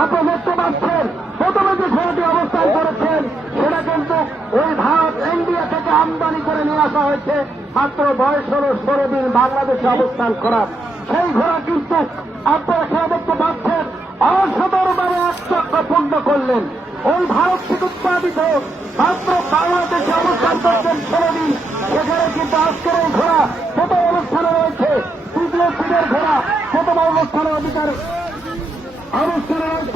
আপনারা দেখতে পাচ্ছেন প্রথমে যে ঘোড়াটি অবস্থান করেছেন সেটা কিন্তু ওই ভারত ইন্ডিয়া থেকে আমদানি করে নিয়ে আসা হয়েছে, মাত্র বয়স হল 16 দিন বাংলাদেশে অবস্থান করার। সেই ঘোড়া কিন্তু আপনারা সেটা দেখতে পাচ্ছেন অসাধারণভাবে এক চক্র পূর্ণ করলেন। ওই ভারত থেকে উৎপাদিত মাত্র বাংলাদেশে অবস্থান করছেন 16 দিন, সেখানে কিন্তু আজকের এই ঘোড়া প্রথম অবস্থানে রয়েছে। তৃতীয় সিটের ঘোড়া প্রথম অবস্থানে অধিকার অবস্থানে রয়েছে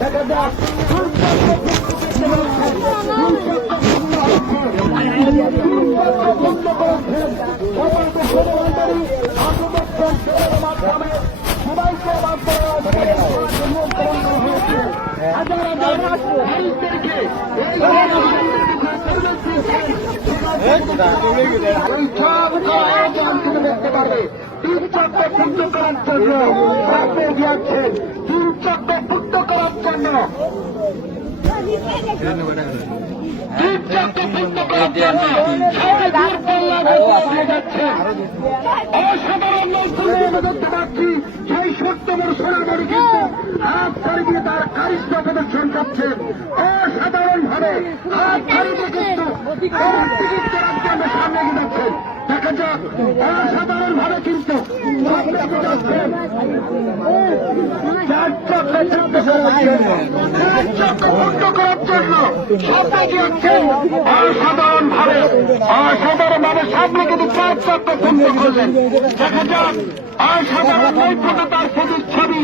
দেখা যাক দেখতে পারবে 3 চক্র পুষ্ট করার জন্য দিয়েছেন, 3 চক্র পুষ্ট করার জন্য অসাধারণ দেখতে পাচ্ছি। সেই সত্যমের সোনামণি কিন্তু হাত ছাড়ি দিয়ে তার কারিশমা প্রদর্শন করছেন অসাধারণ ভাবে। হাত ছাড়ি দিয়ে কিন্তু সামনে এগিয়ে যাচ্ছেন। দেখা যাক অসাধারণ ভাবে কিন্তু অসাধারণ ভাবে সামনে কিন্তু 4 চক্র পূর্ণ করলেন। দেখা যাক অসাধারণ নৈপুণ্যতার ছবি